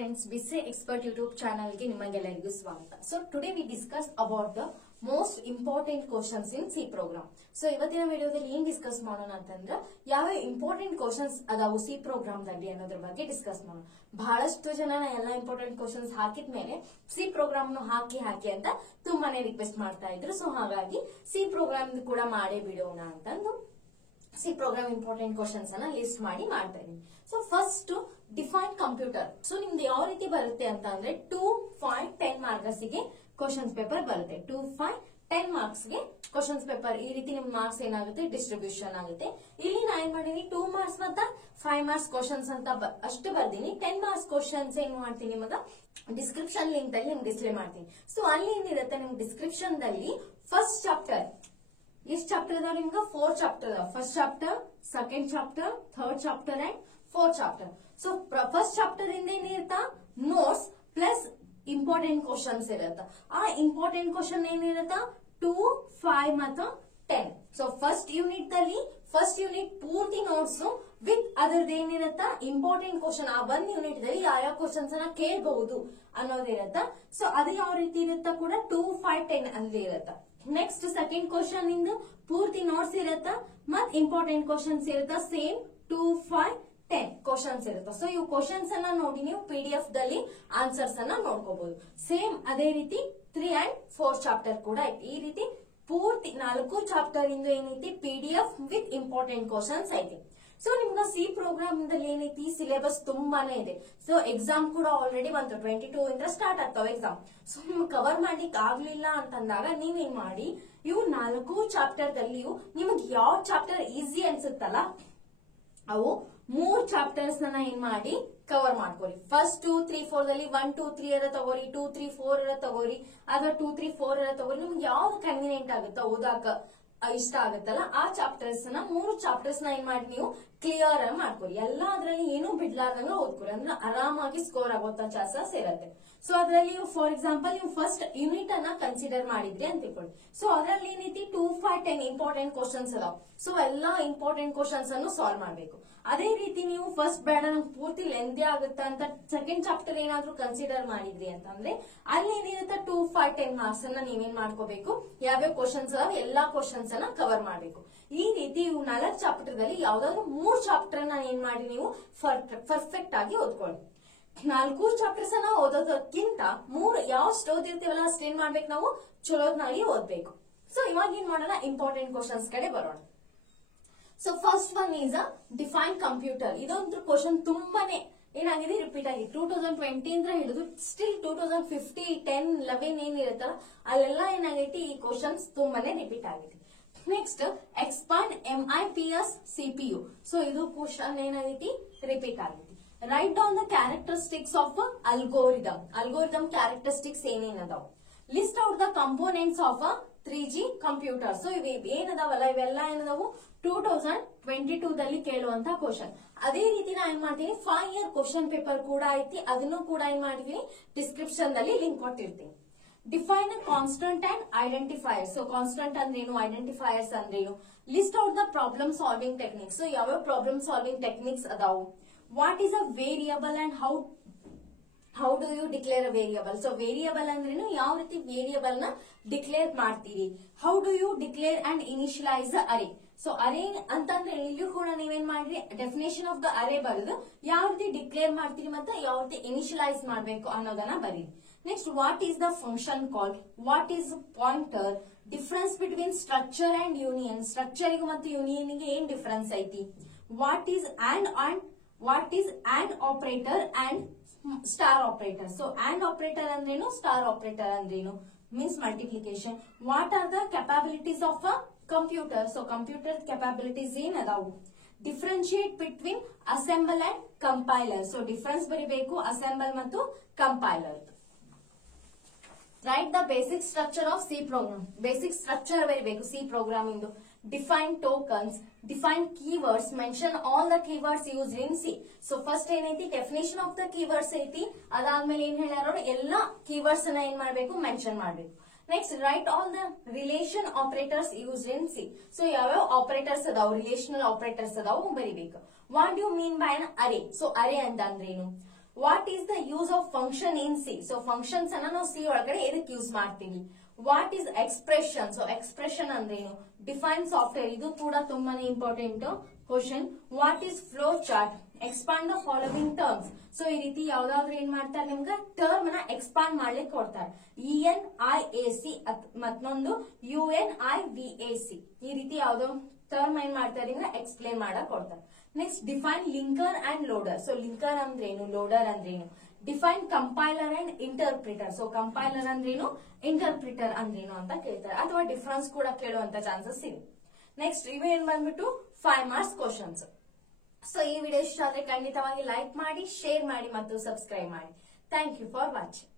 friends, BC Expert YouTube channel ಗೆ ನಿಮಗೆಲ್ಲರಿಗೂ ಸ್ವಾಗತ. So today we discuss about the most important questions in C program. So ಇವತ್ತಿನ ವಿಡಿಯೋದಲ್ಲಿ ಏನ್ ಡಿಸ್ಕಸ್ ಮಾಡೋಣ ಅಂತಂದ್ರೆ ಯಾವ ಇಂಪಾರ್ಟೆಂಟ್ ಕ್ವಶನ್ಸ್ ಅದಾವು ಸಿ ಪ್ರೋಗ್ರಾಮ್ ದಲ್ಲಿ ಅನ್ನೋದ್ರ ಬಗ್ಗೆ ಡಿಸ್ಕಸ್ ಮಾಡೋಣ. ಬಹಳಷ್ಟು ಜನ ಎಲ್ಲಾ ಇಂಪಾರ್ಟೆಂಟ್ ಕ್ವಶನ್ಸ್ ಹಾಕಿದ್ಮೇಲೆ ಸಿ ಪ್ರೋಗ್ರಾಮ್ ಹಾಕಿ ಅಂತ ತುಂಬಾನೇ ರಿಕ್ವೆಸ್ಟ್ ಮಾಡ್ತಾ ಇದ್ರು. ಸೊ ಹಾಗಾಗಿ ಸಿ ಪ್ರೋಗ್ರಾಮ್ ಕೂಡ ಮಾಡೇ ಬಿಡೋಣ ಅಂತಂದು ಸಿ ಪ್ರೋಗ್ರಾಮ್ ಇಂಪಾರ್ಟೆಂಟ್ ಕ್ವಶನ್ಸ್ ಅನ್ನ ಲಿಸ್ಟ್ ಮಾಡಿ ಮಾಡ್ತಾ ಇದೀನಿ. So first define computer. So ನಿಮ್ದು ಯಾವ ರೀತಿ ಬರುತ್ತೆ ಅಂತ ಅಂದ್ರೆ 2, 5, 10 ಮಾರ್ಕ್ಸ್ ಗೆ ಕ್ವಶನ್ಸ್ ಪೇಪರ್ ಬರುತ್ತೆ. 2, 5, 10 ಮಾರ್ಕ್ಸ್ ಗೆ ಕ್ವಶನ್ಸ್ ಪೇಪರ್ ಈ ರೀತಿ ನಿಮ್ ಮಾರ್ಕ್ಸ್ ಏನಾಗುತ್ತೆ ಡಿಸ್ಟ್ರಿಬ್ಯೂಷನ್ ಆಗುತ್ತೆ. ಇಲ್ಲಿ ನಾ ಏನ್ ಮಾಡೀನಿ 2 ಮಾರ್ಕ್ಸ್ ಮತ್ತೆ 5 ಮಾರ್ಕ್ಸ್ ಕ್ವಶನ್ಸ್ ಅಂತ ಅಷ್ಟು ಬರ್ದೀನಿ. 10 ಮಾರ್ಕ್ಸ್ ಕ್ವಶನ್ಸ್ ಏನ್ ಮಾಡ್ತೀನಿ ನಿಮಗ ಡಿಸ್ಕ್ರಿಪ್ಷನ್ ಲಿಂಕ್ ದಲ್ಲಿ ನಿಮ್ಗೆ ಡಿಸ್ಪ್ಲೇ ಮಾಡ್ತೀನಿ. ಸೊ ಅಲ್ಲಿ ಏನಿರುತ್ತೆ ನಿಮ್ ಡಿಸ್ಕ್ರಿಪ್ಷನ್ ದಲ್ಲಿ ಫಸ್ಟ್ ಚಾಪ್ಟರ್ ಎಷ್ಟು ಚಾಪ್ಟರ್ ಅದಾವ ನಿಮ್ಗೆ 4 ಚಾಪ್ಟರ್ ಅದಾವ. First chapter, second chapter, third chapter and fourth chapter. So first chapter ಇಂದ ಏನಿರುತ್ತಾ ನೋಟ್ಸ್ ಪ್ಲಸ್ ಇಂಪಾರ್ಟೆಂಟ್ ಕ್ವಶನ್ಸ್ ಇರತ್ತ. ಆ ಇಂಪಾರ್ಟೆಂಟ್ ಕ್ವಶನ್ ಏನಿರತ್ತ 2, 5 ಮತ್ತು 10. ಸೊ ಫಸ್ಟ್ ಯೂನಿಟ್ ಪೂರ್ತಿ ನೋಟ್ಸ್ ವಿತ್ ಅದರದ್ದು ಏನಿರತ್ತ ಇಂಪಾರ್ಟೆಂಟ್ ಕ್ವಶನ್. ಆ 1 ಯೂನಿಟ್ ದಲ್ಲಿ ಯಾವ ಕ್ವಶನ್ಸ್ ಅನ್ನ ಕೇಳಬಹುದು ಅನ್ನೋದಿರತ್ತ. ಸೊ ಅದು ಯಾವ ರೀತಿ ಇರುತ್ತ ಕೂಡ 2, 5, 10 ಅಲ್ಲಿ ಇರತ್ತ. ನೆಕ್ಸ್ಟ್ ಸೆಕೆಂಡ್ ಕ್ವಶನ್ ಇಂದ ಪೂರ್ತಿ ನೋಟ್ಸ್ ಇರತ್ತ ಮತ್ ಇಂಪಾರ್ಟೆಂಟ್ ಕ್ವಶನ್ಸ್ ಇರತ್ತ. ಸೇಮ್ 2, 5, 10 ಕ್ವಶನ್ಸ್ ಇರುತ್ತೆ. ಸೊ ಇವು ಕ್ವಶನ್ಸ್ ಅನ್ನ ನೋಡಿ ನೀವು PDF ದಲ್ಲಿ ಆನ್ಸರ್ಸ್ ಅನ್ನ ನೋಡ್ಕೋಬಹುದು. ಸೇಮ್ ಅದೇ ರೀತಿ 3 and 4 ಚಾಪ್ಟರ್ ಕೂಡ ಐತಿ. ಈ ರೀತಿ ಪೂರ್ತಿ 4 ಚಾಪ್ಟರ್ ಇಂದ ಏನೈತಿ PDF ವಿತ್ ಇಂಪಾರ್ಟೆಂಟ್ ಕ್ವಶನ್ಸ್ ಐತಿ. ಸೊ ನಿಮ್ಗೆ ಸಿ ಪ್ರೋಗ್ರಾಮ್ ದಲ್ಲಿ ಏನೈತಿ ಸಿಲೆಬಸ್ ತುಂಬಾನೇ ಇದೆ. ಸೊ ಎಕ್ಸಾಮ್ ಕೂಡ ಆಲ್ರೆಡಿ ಬಂತು 22 ಇಂದ ಸ್ಟಾರ್ಟ್ ಆಗ್ತಾವ ಎಕ್ಸಾಮ್. ಸೊ ನಿಮ್ಗೆ ಕವರ್ ಮಾಡ್ಲಿಕ್ಕೆ ಆಗ್ಲಿಲ್ಲ ಅಂತಂದಾಗ ನೀವೇನ್ ಮಾಡಿ ಇವು 4 ಚಾಪ್ಟರ್ ದಲ್ಲಿಯೂ ನಿಮ್ಗೆ ಯಾವ ಚಾಪ್ಟರ್ ಈಸಿ ಅನ್ಸುತ್ತಲ್ಲ ಅವು 3 ಚಾಪ್ಟರ್ಸ್ ಏನ್ ಮಾಡಿ ಕವರ್ ಮಾಡ್ಕೊಳ್ಳಿ. ಫಸ್ಟ್ 2, 3, 4 ದಲ್ಲಿ 1, 2, 3 ಅರ ತಗೋರಿ, 2, 3, 4 ಅರ ತಗೋರಿ, ಅಥವಾ 2, 3, 4 ಅರ ತಗೋರಿ. ನಿಮ್ಗೆ ಯಾವ್ದು ಕನ್ವೀನಿಯಂಟ್ ಆಗುತ್ತೋ ಓದಾಕ ಇಷ್ಟ ಆಗುತ್ತಲ್ಲ ಆ ಚಾಪ್ಟರ್ಸ್ 3 ಚಾಪ್ಟರ್ಸ್ ಏನ್ ಮಾಡಿ ನೀವು ಕ್ಲಿಯರ್ ಮಾಡ್ಕೊರಿ. ಎಲ್ಲ ಅದ್ರಲ್ಲಿ ಏನು ಬಿಡ್ಲಾರ್ದಂಗ ಓದ್ಕೊರಿ. ಅಂದ್ರೆ ಆರಾಮಾಗಿ ಸ್ಕೋರ್ ಆಗೋಂತ ಚಾನ್ಸಸ್ ಇರುತ್ತೆ. ಸೊ ಅದ್ರಲ್ಲಿ ಫಾರ್ ಎಕ್ಸಾಂಪಲ್ ನೀವು ಫಸ್ಟ್ ಯೂನಿಟ್ ಅನ್ನ ಕನ್ಸಿಡರ್ ಮಾಡಿದ್ರಿ ಅಂತ ತಿಳ್ಕೊಳ್ಳಿ. ಸೊ ಅದ್ರಲ್ಲಿ ಏನೈತಿ 2, 5, 10 ಇಂಪಾರ್ಟೆಂಟ್ ಕ್ವಶನ್ಸ್ ಅದಾವ. ಸೊ ಎಲ್ಲಾ ಇಂಪಾರ್ಟೆಂಟ್ ಕ್ವಶನ್ಸ್ ಅನ್ನು ಸಾಲ್ವ್ ಮಾಡ್ಬೇಕು. ಅದೇ ರೀತಿ ನೀವು ಫಸ್ಟ್ ಬೇಡ ನಂಗೆ ಪೂರ್ತಿ ಲೆಂದಿ ಆಗುತ್ತೆ ಅಂತ ಸೆಕೆಂಡ್ ಚಾಪ್ಟರ್ ಏನಾದ್ರೂ ಕನ್ಸಿಡರ್ ಮಾಡಿದ್ರಿ ಅಂತಂದ್ರೆ ಅಲ್ಲಿ ಏನಿರುತ್ತೆ 2, 5, 10 ಮಾರ್ಕ್ಸ್ ಅನ್ನ ನೀವೇನ್ ಮಾಡ್ಕೋಬೇಕು, ಯಾವ್ಯಾವ ಕ್ವಶನ್ಸ್ ಅದಾವ ಎಲ್ಲಾ ಕ್ವಶನ್ಸ್ ಅನ್ನ ಕವರ್ ಮಾಡ್ಬೇಕು. ಈ ರೀತಿ ಇವು 4 ಚಾಪ್ಟರ್ ದಲ್ಲಿ ಯಾವ್ದಾದ್ರು 3 ಚಾಪ್ಟರ್ ನ ಏನ್ ಮಾಡಿ ನೀವು ಪರ್ಫೆಕ್ಟ್ ಆಗಿ ಓದ್ಕೊಳ್ಳಿ. 4 ಚಾಪ್ಟರ್ಸ್ ಅನ್ನ ಓದೋದಕ್ಕಿಂತ 3 ಯಾವಷ್ಟು ಓದಿರ್ತೀವಲ್ಲ ಅಷ್ಟೇನ್ ಮಾಡ್ಬೇಕು ನಾವು ಚಲೋದ್ನಾಗಿ ಓದ್ಬೇಕು. ಸೊ ಇವಾಗ ಏನ್ ಮಾಡೋಣ ಇಂಪಾರ್ಟೆಂಟ್ ಕ್ವಶನ್ಸ್ ಕಡೆ ಬರೋಣ. So first one is a define computer. ಇದೊಂದು ಕ್ವಶನ್ ತುಂಬಾನೇ ಏನಾಗಿದೆ ರಿಪೀಟ್ ಆಗಿ 2020 ಇಂದ ಹಿಡಿದು ಸ್ಟಿಲ್ 2050, 10, 11 ಏನಿರುತ್ತಲ್ಲ ಅಲ್ಲೆಲ್ಲ ಏನಾಗೈತಿ ಈ ಕ್ವಶನ್ಸ್ ತುಂಬಾನೇ ರಿಪೀಟ್ ಆಗಿದೆ. Next expand MIPS CPU. So ಇದು ಕ್ವಶನ್ ಏನಾಗೈತಿ ರಿಪೀಟ್ ಆಗೈತಿ. Write down the characteristics of algorithm characteristics ಏನೇನದಾವ್. List out the components of 3G computer. So ಇವ್ ಏನದಾವಲ್ಲ ಇವೆಲ್ಲ ಏನದಾವು 2022 ದಲ್ಲಿ ಕೇಳುವಂತ ಕ್ವಶನ್. ಅದೇ ರೀತಿ ನಾ ಏನ್ ಮಾಡ್ತೀನಿ 5 year ಕ್ವಶನ್ ಪೇಪರ್ ಕೂಡ ಐತಿ. ಅದನ್ನು ಕೂಡ ಏನ್ ಮಾಡಿದೀನಿ ಡಿಸ್ಕ್ರಿಪ್ಷನ್ ನಲ್ಲಿ ಲಿಂಕ್ ಕೊಟ್ಟಿರ್ತೀನಿ. Define constant and identifiers. So constant ಅಂದ್ರೇನು, ಐಡೆಂಟಿಫೈಯರ್ಸ್ ಅಂದ್ರೇನು. List out the problem solving techniques. So ಯಾವ ಪ್ರಾಬ್ಲಮ್ ಸಾಲ್ವಿಂಗ್ ಟೆಕ್ನಿಕ್ಸ್ ಅದಾವು. What is a variable and how do you declare a variable. So variable ಅಂದ್ರೇನು, ಯಾವ ರೀತಿ variable ನ declare ಮಾಡ್ತೀರಿ. How do you declare and initialise array. So array ಅಂತಂದ್ರೆ ಇಲ್ಲಿಯೂ ಕೂಡ ನೀವೇನ್ ಮಾಡ್ರಿ ಡೆಫಿನೇಷನ್ ಆಫ್ ದ ಅರೇ ಬರೆದು ಯಾವ ರೀತಿ ಡಿಕ್ಲೇರ್ ಮಾಡ್ತೀರಿ ಮತ್ತೆ ಯಾವ ರೀತಿ ಇನಿಷಿಯಲೈಸ್ ಮಾಡ್ಬೇಕು ಅನ್ನೋದನ್ನ ಬರೀರಿ. Next what is the function call, what is pointer, difference between structure and union. Structure ಮತ್ತು ಯೂನಿಯನ್ ಗೆ ಏನ್ ಡಿಫರೆನ್ಸ್ ಐತಿ. What is and operator and star operator. So and operator ಅಂದ್ರೇನು, ಸ್ಟಾರ್ ಆಪರೇಟರ್ ಅಂದ್ರೇನು, means multiplication. What are the capabilities of a computer. So computer capabilities ಏನ್ ಅದಾವು. Differentiate between assemble and compiler. So difference ಬರೀಬೇಕು assemble ಮತ್ತು compiler. Right the basic structure of C program. Basic structure ಬರೀಬೇಕು C program ಇಂದು. Define tokens, define keywords, mention all the keywords use in C. So first ಏನೈತಿ definition of the keywords ಐತಿ. ಅದಾದ್ಮೇಲೆ ಏನ್ ಹೇಳ್ಯಾರ ಎಲ್ಲಾ ಕೀವರ್ಡ್ಸ್ ಅನ್ನ ಏನ್ ಮಾಡ್ಬೇಕು ಮೆನ್ಷನ್ ಮಾಡ್ಬೇಕು. Next write all the relation operators use in C. So ಯಾವ್ಯಾವ ಆಪರೇಟರ್ಸ್ ಅದಾವ, ರಿಲೇಷನಲ್ ಆಪರೇಟರ್ಸ್ ಅದಾವು ಬರೀಬೇಕು. What you mean by an array. So array ಅಂತ ಅಂದ್ರೇನು. What is the use of function in C. So functions ಅನ್ನ ನಾವು C ಒಳಗಡೆ ಎದಕ್ಕೆ ಯೂಸ್ ಮಾಡ್ತೀವಿ. What is expression. So expression ಅಂದ್ರೇನು. ಡಿಫೈನ್ ಸಾಫ್ಟ್ವೇರ್, ಇದು ಕೂಡ ತುಂಬಾನೇ important question. What is flow chart. Expand the following terms. So ಈ ರೀತಿ ಯಾವ್ದಾದ್ರು ಏನ್ ಮಾಡ್ತಾರೆ ನಿಮ್ಗೆ ಟರ್ಮ್ ನ ಎಕ್ಸ್ಪಾಂಡ್ ಮಾಡ್ಲಿಕ್ಕೆ ಕೊಡ್ತಾರೆ. ENIAC ಮತ್ತೊಂದು UNIVAC. ಈ ರೀತಿ ಯಾವ್ದೋ ಟರ್ಮ್ ಏನ್ ಮಾಡ್ತಾರೆ ನಿಮ್ಗೆ ಎಕ್ಸ್ಪ್ಲೇನ್ ಮಾಡಕ್ ಕೊಡ್ತಾರೆ. Next define linker and loader. So linker ಅಂದ್ರೇನು, ಲೋಡರ್ ಅಂದ್ರೇನು. Define compiler and interpreter. So compiler ಅಂದ್ರೇನು, ಇಂಟರ್ಪ್ರಿಟರ್ ಅಂದ್ರೇನು ಅಂತ ಕೇಳ್ತಾರೆ, ಅಥವಾ ಡಿಫರೆನ್ಸ್ ಕೂಡ ಕೇಳುವಂತ ಚಾನ್ಸಸ್ ಇದೆ. ನೆಕ್ಸ್ಟ್ ಇವೇನ್ ಬಂದ್ಬಿಟ್ಟು 5 ಮಾರ್ಕ್ಸ್ ಕ್ವಶನ್ಸ್. ಸೊ ಈ ವಿಡಿಯೋ ಇಷ್ಟ ಆದ್ರೆ ಖಂಡಿತವಾಗಿ ಲೈಕ್ ಮಾಡಿ, ಶೇರ್ ಮಾಡಿ ಮತ್ತು ಸಬ್ಸ್ಕ್ರೈಬ್ ಮಾಡಿ. Thank you for watching.